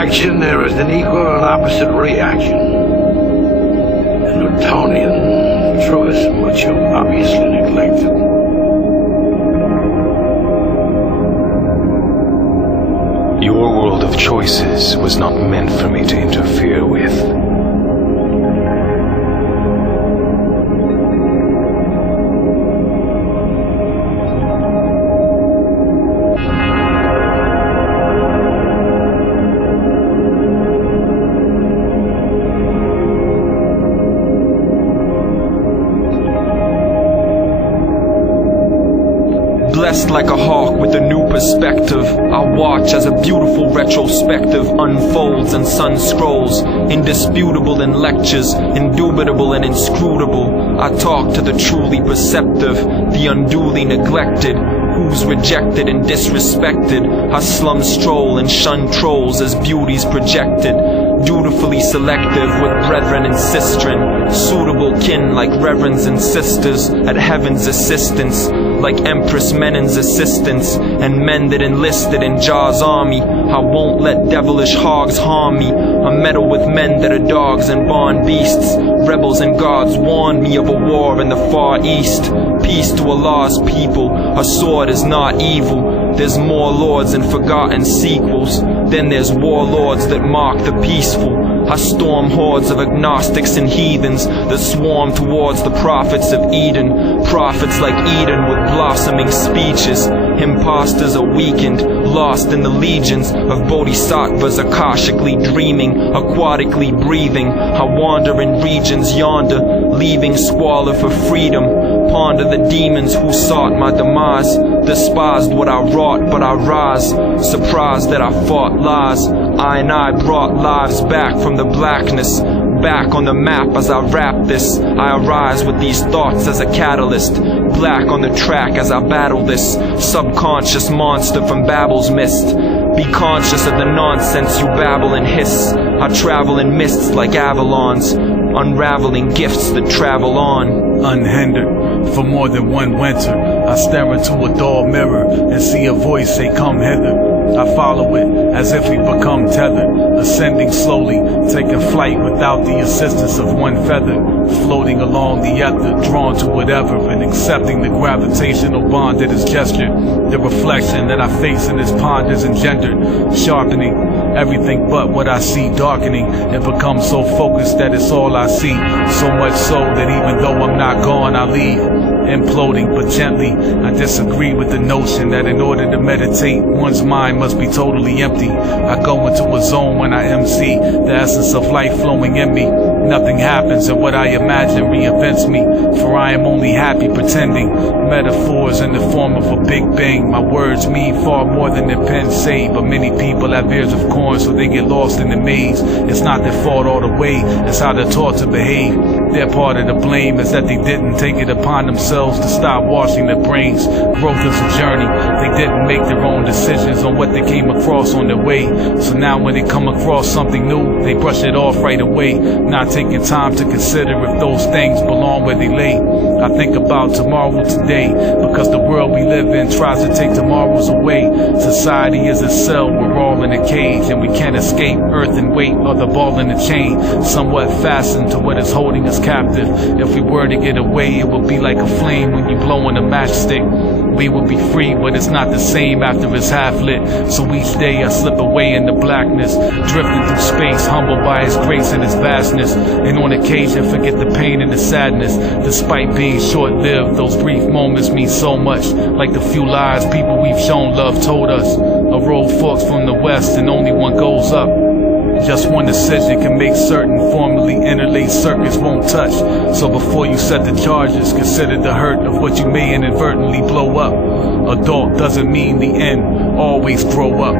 action, there is an equal and opposite reaction. And Newtonian truism, which you obviously neglected. Your world of choices was not meant for me to interfere with. Blessed like a hawk with a new perspective, I watch as a beautiful retrospective unfolds and sun scrolls, indisputable in lectures, indubitable and inscrutable. I talk to the truly perceptive, the unduly neglected, who's rejected and disrespected. I slum stroll and shun trolls as beauty's projected, dutifully selective with brethren and sistren, suitable kin like reverends and sisters, at heaven's assistance, like Empress Menen's assistants, and men that enlisted in Jah's army. I won't let devilish hogs harm me. I meddle with men that are dogs and barn beasts. Rebels and gods warn me of a war in the far east. Peace to Allah's people, a sword is not evil. There's more lords and forgotten sequels. Then there's warlords that mock the peaceful. I storm hordes of agnostics and heathens that swarm towards the prophets of Eden. Prophets like Eden with blossoming speeches. Imposters are weakened, lost in the legions of bodhisattvas, akashically dreaming, aquatically breathing. I wander in regions yonder, leaving squalor for freedom. Ponder the demons who sought my demise, despised what I wrought, but I rise, surprised that I fought lies. I brought lives back from the blackness, back on the map as I rap this. I arise with these thoughts as a catalyst, black on the track as I battle this subconscious monster from Babel's mist. Be conscious of the nonsense you babble and hiss. I travel in mists like Avalons, unraveling gifts that travel on. Unhindered, for more than one winter, I stare into a dull mirror and see a voice say, "Come hither." I follow it as if we become tethered, ascending slowly, taking flight without the assistance of one feather, floating along the ether, drawn to whatever and accepting the gravitational bond that is gestured. The reflection that I face in this pond is engendered, sharpening everything but what I see, darkening. It becomes so focused that it's all I see, so much so that even though I'm not gone, I leave. Imploding, but gently, I disagree with the notion that in order to meditate, one's mind must be totally empty. I go into a zone when I MC, the essence of life flowing in me. Nothing happens and what I imagine reinvents me, for I am only happy pretending. Metaphors in the form of a big bang. My words mean far more than their pens say, but many people have ears of corn so they get lost in the maze. It's not their fault all the way, it's how they're taught to behave. Their part of the blame is that they didn't take it upon themselves to stop washing their brains. Growth is a journey. They didn't make their own decisions on what they came across on their way. So now when they come across something new, they brush it off right away, not taking time to consider if those things belong where they lay. I think about tomorrow today, because the world we live in tries to take tomorrows away. Society is a cell, we're all in a cage, and we can't escape earth and weight or the ball in the chain, somewhat fastened to what is holding us captive. If we were to get away, it would be like a flame when you blow in a matchstick. We would be free, but it's not the same after it's half lit. So each day I slip away in the blackness, drifting through space, humbled by His grace and His vastness, and on occasion forget the pain and the sadness. Despite being short-lived, those brief moments mean so much, like the few lies people we've shown love told us. A road forks from the west and only one goes up. Just one decision can make certain formally interlaced circuits won't touch. So before you set the charges, consider the hurt of what you may inadvertently blow up. Adult doesn't mean the end, always grow up.